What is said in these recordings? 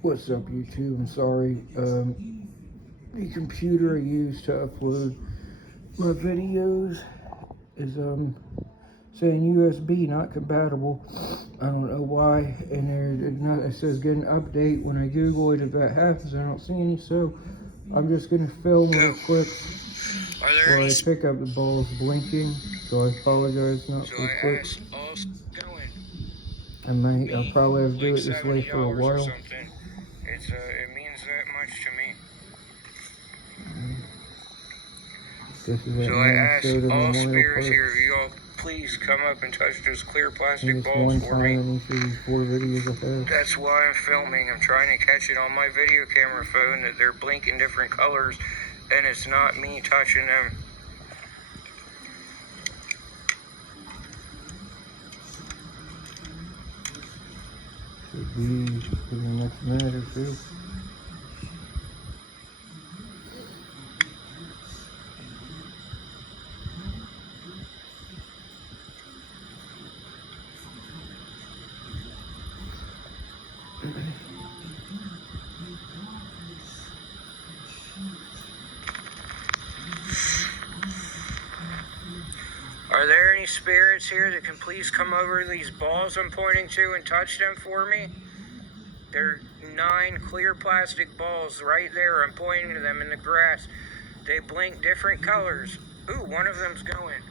What's up, YouTube? I'm sorry. The computer I use to upload my videos is saying USB not compatible. I don't know why. And it says get an update. When I Google it, if that happens, I don't see any. So I'm just gonna film real quick while I pick up the balls blinking. So I apologize not for quick. I'll probably have to do it this way for a while. It means that much to me. This is So I ask all spirits here, you all please come up and touch those clear plastic balls for me. That's why I'm filming. I'm trying to catch it on my video camera phone that they're blinking different colors, and it's not me touching them. Should be in the next minute or two. Are there any spirits here that can please come over to these balls I'm pointing to and touch them for me? There are 9 clear plastic balls right there. I'm pointing to them in the grass. They blink different colors. Ooh, one of them's going.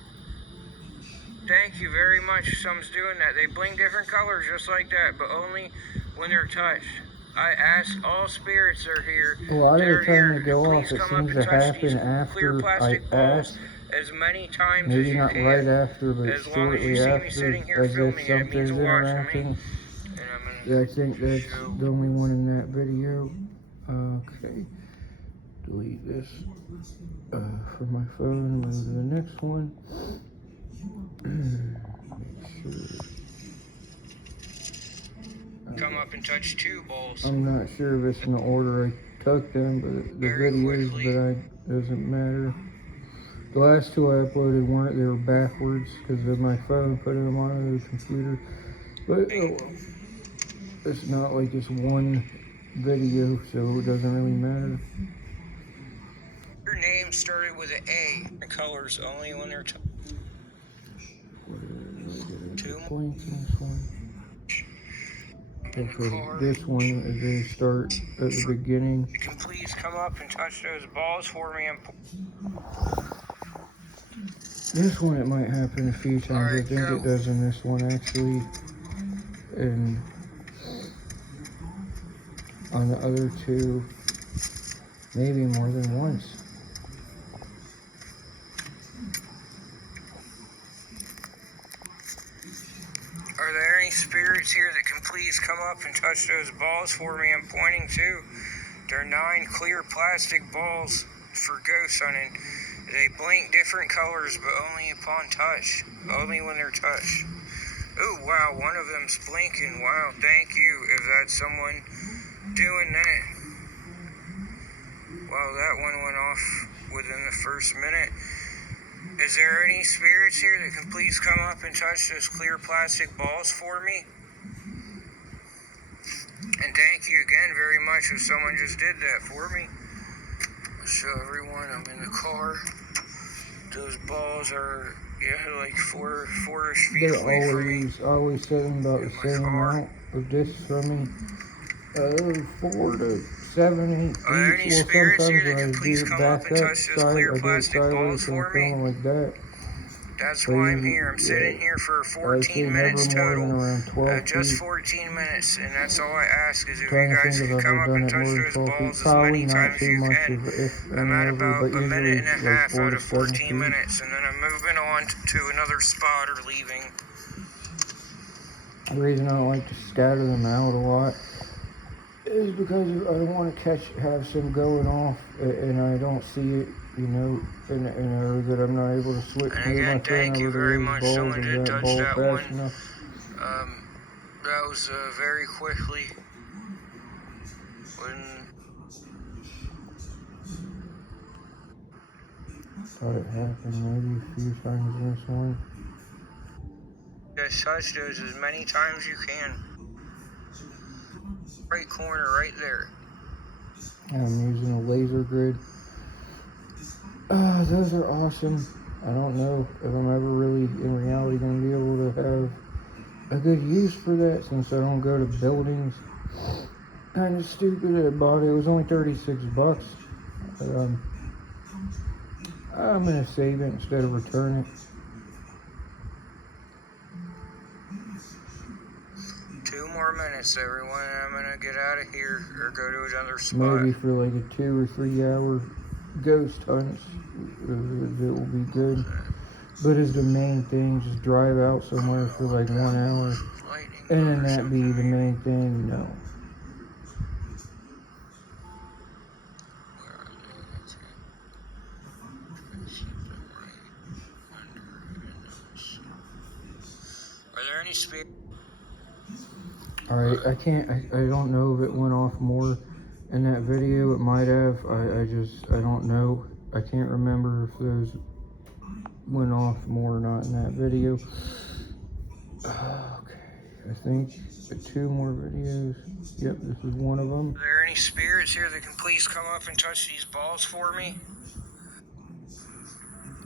Thank you very much. Someone's doing that. They blink different colors just like that, but only when they're touched. I ask all spirits that are here. A lot of the time they go off, it seems to happen after I ask. As many times maybe as you not can. right after, but as long as you shortly see me after, sitting here as if filming it, it means something's a lot to interacting. me. Yeah, I think that's the only one in that video. Okay, delete this from my phone. Move to the next one. Make sure. Come up and touch 2 balls. I'm not sure if it's in the order I took them, but the videos, but doesn't matter. The last 2 I uploaded weren't, they were backwards because of my phone, putting them on the computer. But it's not like it's one video, so it doesn't really matter. Your name started with an A. The colors only when they're two. Okay, this one is going to start at the beginning. You can please come up and touch those balls for me. This one, it might happen a few times. I think it does in this one, actually. And on the other 2, maybe more than once. Are there any spirits here that can please come up and touch those balls for me? I'm pointing to. They're 9 clear plastic balls for ghost hunting. They blink different colors, but only upon touch. Only when they're touched. Oh, wow, one of them's blinking. Wow, thank you if that's someone doing that. Wow, that one went off within the first minute. Is there any spirits here that can please come up and touch those clear plastic balls for me? And thank you again very much if someone just did that for me. I'll show everyone I'm in the car. Those balls are, like 4-ish feet away from me. They're always saying about the same amount of discs from me. 4 to 7, 8 feet. Are there any spirits here that can please come up and touch those clear plastic balls for me? Like that. That's why I'm here. I'm sitting here for 14 minutes total. Just 14 minutes, and that's all I ask is if you guys can come up and touch those balls as many times as you can. I'm at about a minute and a half out of 14 minutes, and then I'm moving on to another spot or leaving. The reason I don't like to scatter them out a lot is because I don't want to have some going off, and I don't see it, or that I'm not able to switch. And again, thank you very much. Someone did touch that one. That was very quickly. Thought it happened maybe a few times in this one. Just touch those as many times as you can. Right corner, right there. I'm using a laser grid. Those are awesome. I don't know if I'm ever really, in reality, going to be able to have a good use for that since I don't go to buildings. Kind of stupid that I bought it. It was only 36 bucks. But, I'm going to save it instead of return it. 2 more minutes, everyone, and I'm gonna get out of here or go to another spot. Maybe for like a 2 or 3 hour ghost hunts, it will be good. But as the main thing, just drive out somewhere for like 1 hour, and then that be the main thing, no. Are there any speed? Alright, I don't know if it went off more in that video. It might have. I don't know. I can't remember if those went off more or not in that video. Okay, I think 2 more videos. Yep, this is one of them. Are there any spirits here that can please come up and touch these balls for me?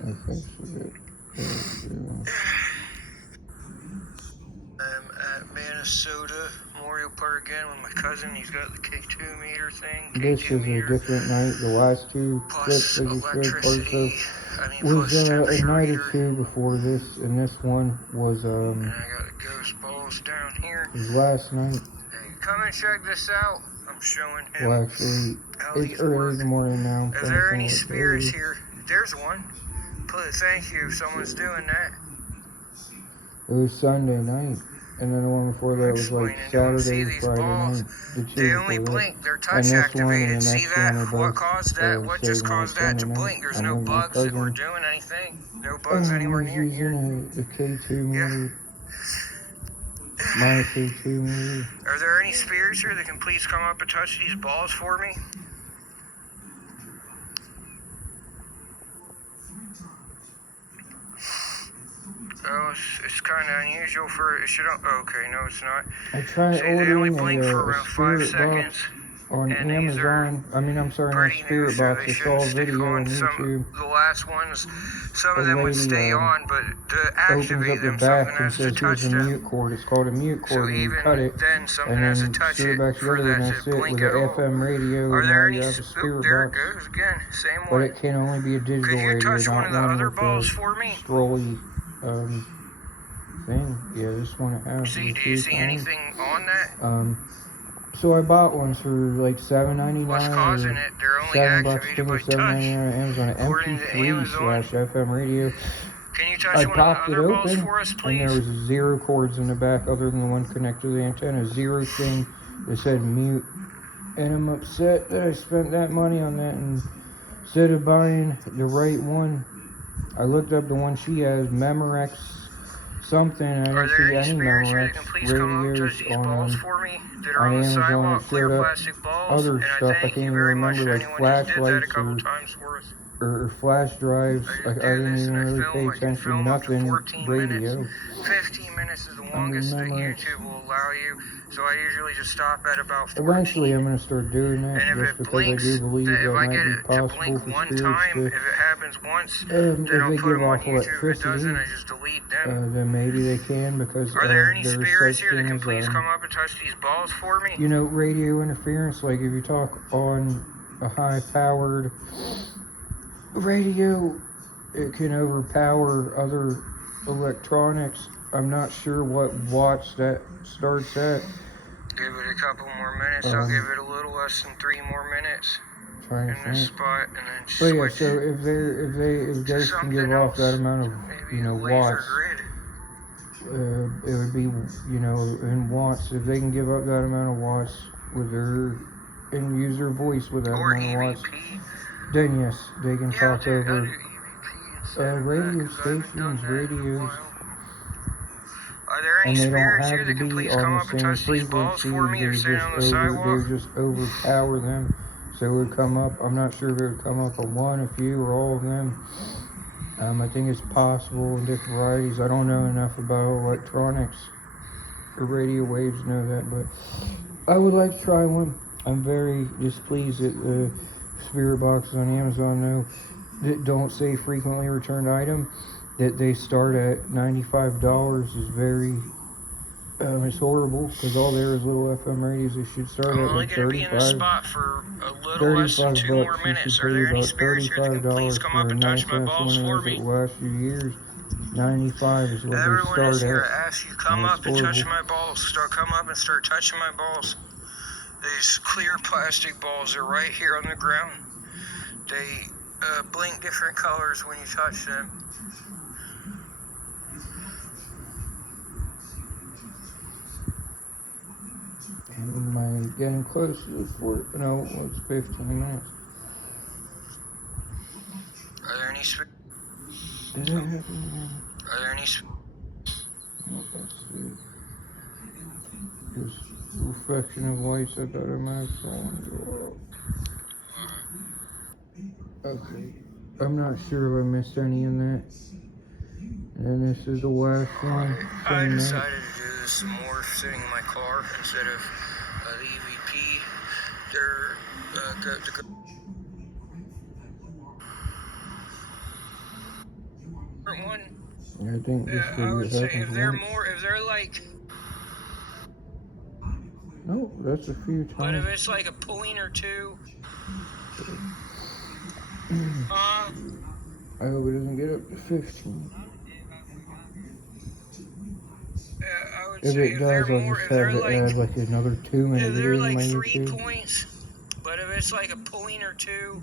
Okay, so that. I'm at Minnesota Memorial Park again with my cousin. He's got the K2 meter thing. This is a different night. The last 2 clips, as you showed, was a night or 2 before this, and this one was and I got the ghost balls down here. last night. Hey, come and check this out. I'm showing him. Well, actually, how it's these early work. in the morning now. Are there any spirits here? There's one. Thank you. Someone's doing that. It was Sunday night, and then the one before that was like Saturday, Friday night. They only blink. They're touch activated. See that? What caused that? What just caused that to blink? There's no bugs that were doing anything. No bugs anywhere near here. The K2 meter. My K2 meter. Are there any spirits here that can please come up and touch these balls for me? Oh, it's kind of unusual for it should. Okay, no, it's not. I tried ordering a spirit box on Amazon. I'm sorry, not spirit box. I saw a video on YouTube. The last ones, some of them would stay on, but to activate them, something has to touch a them. mute cord. It's called a mute cord. So and you even cut it, then, something and has to then touch screw it it back for together, and that that's to it. blink With at an all. FM radio, Are and there now any? you have a spirit There it box. goes again. Same But one. it can only be a digital Could you radio, touch one not of the one other with balls a for me? strolly thing. Yeah, this one it has. See, do you see anything on that? So I bought one for like $7.99. What's causing it? They're only $7 activated by touch. $7.99 on Amazon. According to Amazon. MP3/FM radio. Can you touch I one popped of it the other balls open, for us, and there please? was 0 cords in the back other than the one connected to the antenna. 0 thing that said mute. And I'm upset that I spent that money on that, and instead of buying the right one, I looked up the one she has, Memorex something, and I Are didn't there see any any spirits here that Memorex can please come up and touch radios these balls on for me that are on the Amazon. sidewalk? It Clear showed up plastic balls. other And stuff. I I thank can't you even very much remember, to like anyone who did that a flashlights couple times for us. or flash drives. I do didn't this even and I really film. pay I can attention. film up to Nothing 14 radio. minutes. 15 minutes is the longest that Memorex. YouTube will allow you. So I usually just stop at about 14. Eventually, I'm going to start doing that, And if just it because blinks, I do believe that if I might get be it to possible blink for one spirits time, to, if it happens once, if then they I'll put give them on off YouTube. If it electricity, doesn't, I just delete them. then maybe they can, because Are there any there's spirits such here that thing can as, please come up and touch these balls for me? radio interference. Like if you talk on a high-powered radio, it can overpower other electronics. I'm not sure what watts that starts at. Give it a couple more minutes. I'll give it a little less than 3 more minutes Trying to in this think. spot, and then But yeah, switch so if ghosts can give off that amount of maybe a laser watts, grid. it would be in watts. If they can give up that amount of watts with their and use their voice with that Or amount of watts, EVP. then yes, they can Yeah, I'll talk do over EVP instead of radio that, 'cause I haven't done stations, that in a radios. while. Are there any And they don't spirits here have that to can be please come on up the and same touch these balls frequency. for me or sit on the They sidewalk? would just overpower them. So it would come up. I'm not sure if it would come up on one, a few, or all of them. I think it's possible in different varieties. I don't know enough about electronics or radio waves to know that, but I would like to try one. I'm very displeased that the spirit boxes on Amazon though that don't say frequently returned item, that they start at $95 is very it's horrible, because all there is little FM radios. They should start I'm at only like going to be in this 35 spot for a little less than 2 more bucks. You minutes. should Are pay there any about spirits here that can please $35 come for up a and touch nice my ass balls one of for those that me? will last you years. 95 is what they Everyone is start here. at. I ask you, come And it's up and touch horrible. my balls. Come up and start touching my balls. These clear plastic balls are right here on the ground. They blink different colors when you touch them. Am I getting close to the fort? No, it's 15 minutes. Are there any spirits? Did that happen? Are there any No, that's it. Just reflection of lights. I thought I might have fallen. Okay. I'm not sure if I missed any in that. And then this is the last one. I decided to do this some more sitting in my car instead of the EVP. They're one. I think this I video would say if happens they're once. more, if they're like, No, that's a few but if times. it's like a point or two, I hope it doesn't get up to 15. I would If say it if does, they're I'll more, just if they're have it add like another 2-minute if video they're to like my 3 YouTube. points, but if it's like a point or two,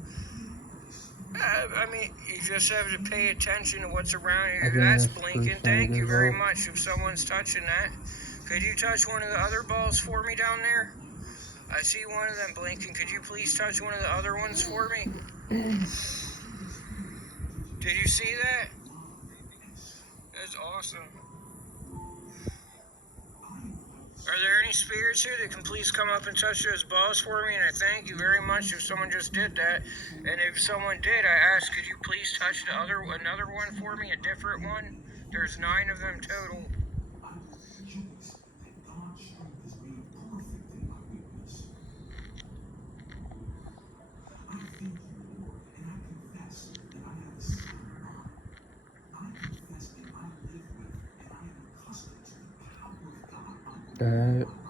I mean, you just have to pay attention to what's around you. If Again, that's this blinking, first thank time you goes very off. much. If someone's touching that, could you touch one of the other balls for me down there? I see one of them blinking. Could you please touch one of the other ones for me? Did you see that? That's awesome. Are there any spirits here that can please come up and touch those balls for me? And I thank you very much if someone just did that. And if someone did, I ask, could you please touch another one for me, a different one? There's 9 of them total.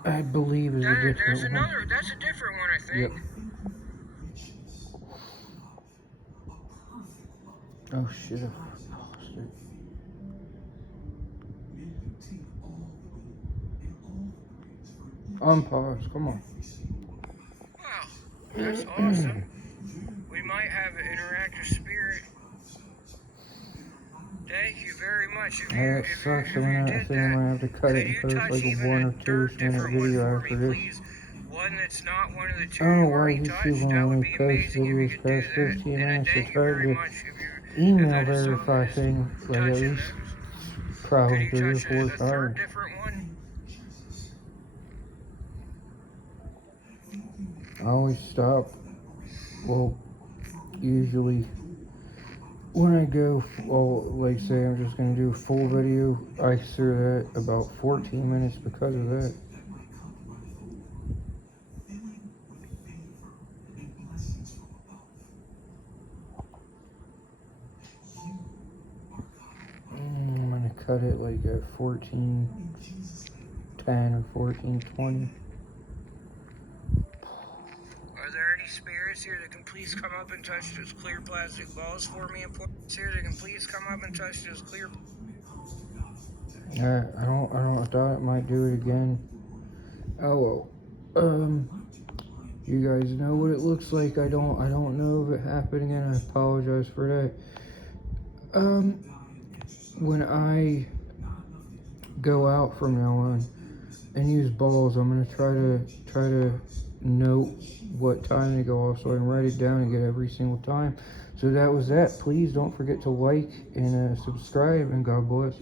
I believe is a different There's one. another, that's a different one, I think. Yep. Oh shit, I lost it. Unpause, come on. Wow, that's awesome. We might have an interactive spirit. Thank you very much. If That sucks. I think I'm gonna have to cut it and post like a 1 or 2 minute video after this. One that's not one of the two I don't know you why already YouTube touched. won't That let would me be post amazing if you videos could do past that. 15 And I minutes. I thank you tried very to much if email that is verify someone things like at touching least those. probably Could you 3 or touch 4 a third times. different one? I always stop. Well, usually when I go, well, like say I'm just gonna do a full video, I consider that about 14 minutes because of that. I'm gonna cut it like at 14:10 or 14:20. Are there any spirits here that can please come up and touch those clear plastic balls for me? And points here that can please come up and touch those clear. I thought it might do it again. Oh well. You guys know what it looks like. I don't know if it happened again. I apologize for that. When I go out from now on and use balls, I'm gonna try to note what time they go off so I can write it down and get every single time. So that was that. Please don't forget to like and subscribe, and God bless.